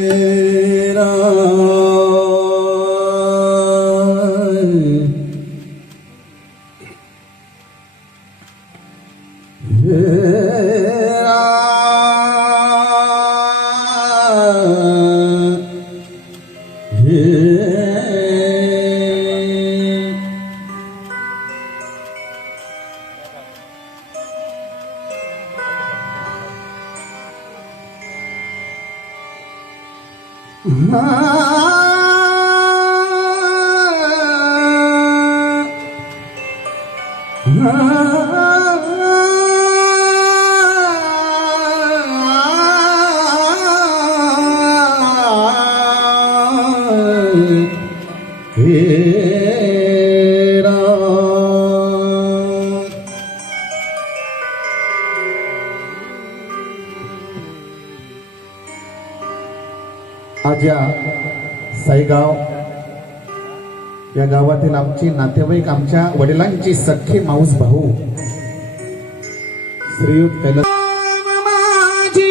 मेरा Ah आज या साईगाव या गावातील आमची नातेवाईक आमच्या वडिलांची सख्खी माऊस भाऊ श्रीयुत कैलास माझी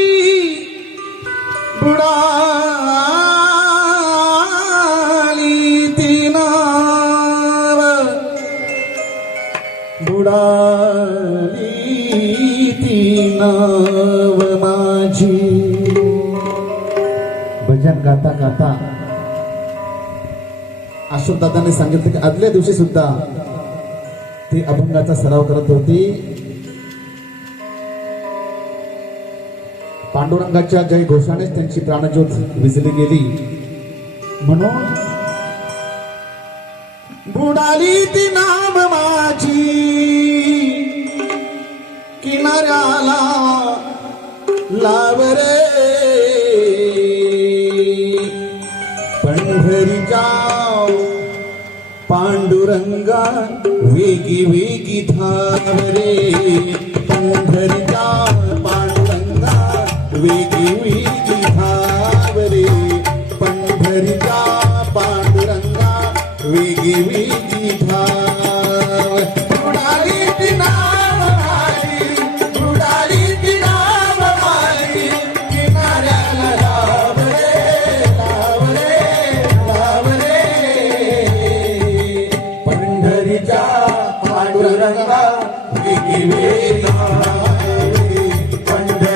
गाता गाता. अशोक दादाने सांगितलं की आदल्या दिवशी सुद्धा ती अभंगाचा सराव करत होती. पांडुरंगाच्या जय घोषानेच त्यांची प्राणज्योत विजली गेली. म्हणून बुडाली ती नाम माझी. किनाऱ्याला पांडुरंगा वेगी वेगी धाव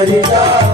America.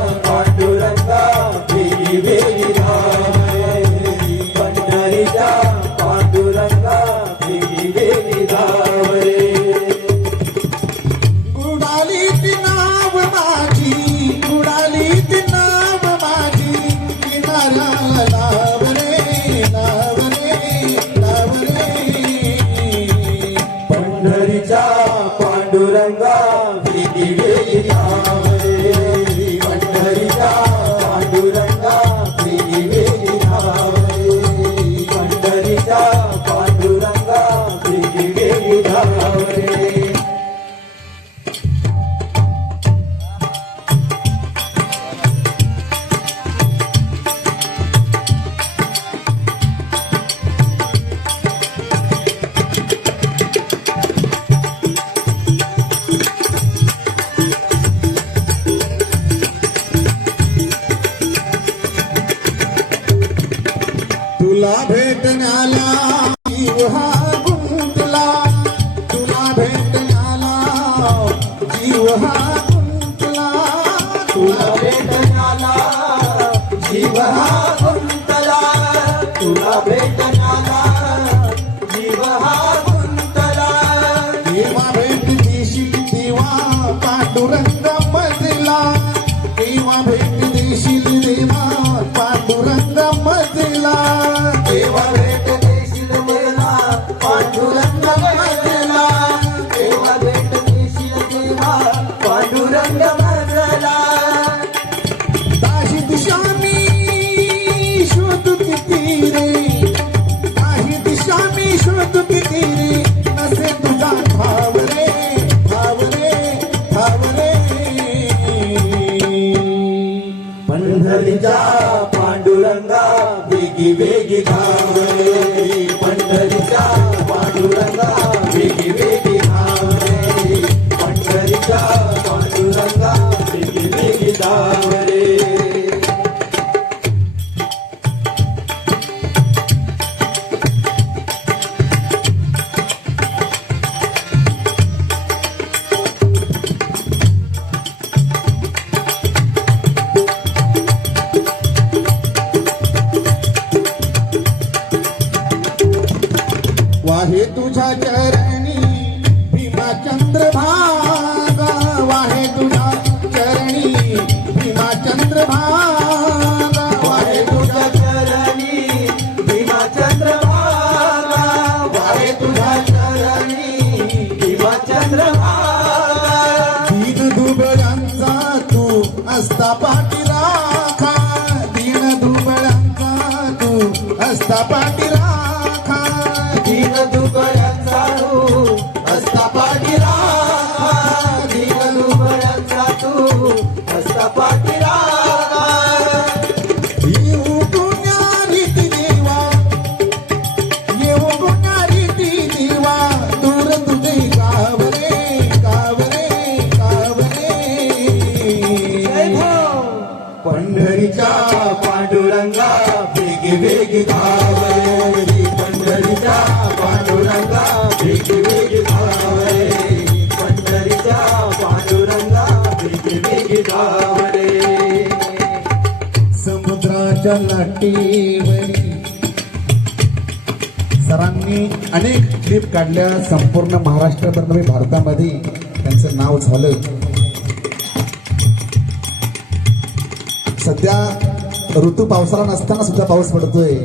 तुला भेटण्याला जीवहा गुंतला. तुला भेटण्याला जीवहा गुंतला. तुला भेटण्याला जीवहा गुंतला. तुला भेटण्याला पांडुरंग मजला काही दिशा मी शोधू किती रे? काही दिशा मी शोधू किती रे? नसे तुझा भाव रे भाव रे भाव रे पंढरीच्या पांडुरंगा वेगी वेगी धाव रे तुझ्या चर वेगी समुद्राच्या लाटेवरी. सरांनी अनेक क्लिप काढल्या. संपूर्ण महाराष्ट्रात नव्हे भारतामध्ये त्यांचं नाव झालं. सध्या ऋतू पावसाळा नसताना सुद्धा पाऊस पडतोय.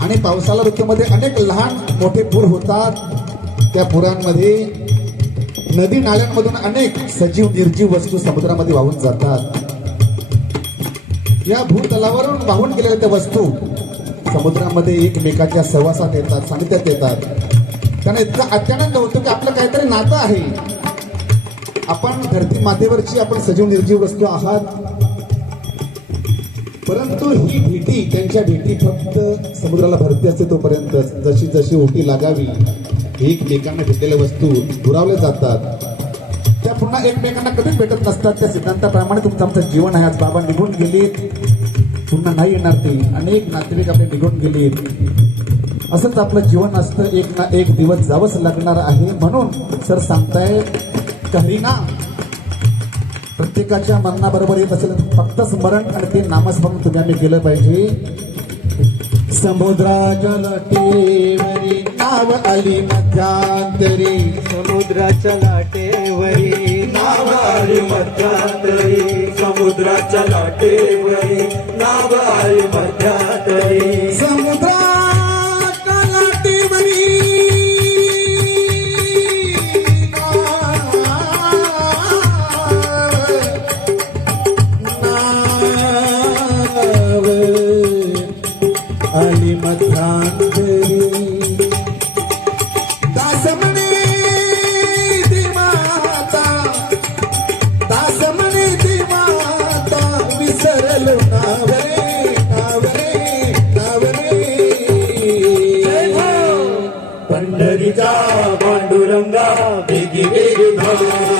आणि पावसाळा ऋतूमध्ये अनेक लहान मोठे पूर होतात. त्या पुरांमध्ये नदी नाल्यांमधून अनेक सजीव निर्जीव वस्तू समुद्रामध्ये वाहून जातात. या भूतलावरून वाहून गेलेल्या त्या वस्तू समुद्रामध्ये एकमेकाच्या सहवासात येतात सानिध्यात येतात. त्यांना इतका अत्यानंद होतो की आपलं काहीतरी नातं आहे. आपण धरती मातेवरची आपण सजीव निर्जीव वस्तू आहात. परंतु ही भीती त्यांच्या भीती फक्त समुद्राला भरती असते तोपर्यंत. जशी जशी ओटी लागावी एकमेकांना भेटलेल्या वस्तू दुरावल्या जातात. त्या पुन्हा एकमेकांना कधीच भेटत नसतात. त्या सिद्धांताप्रमाणे तुमचं आमचं जीवन आहे. आज बाबा निघून गेले पुन्हा नाही येणार ते. अनेक नातेवाईक आपले निघून गेले असंच आपलं जीवन असतं. एक ना एक दिवस जावंच लागणार आहे. म्हणून सर सांगताय करीना प्रत्येकाच्या मरणाबरोबर येत असेल. फक्त स्मरण आणि ते नामस्मरण तुम्ही आम्ही केलं पाहिजे. समुद्राच्या नाव आली मध्यांतरी समुद्राच्या लाटेवरी. नाव आली मध्यांतरी समुद्राच्या लाटेवरी. नाव आली मध्यांतरी. समुद्राच्या रे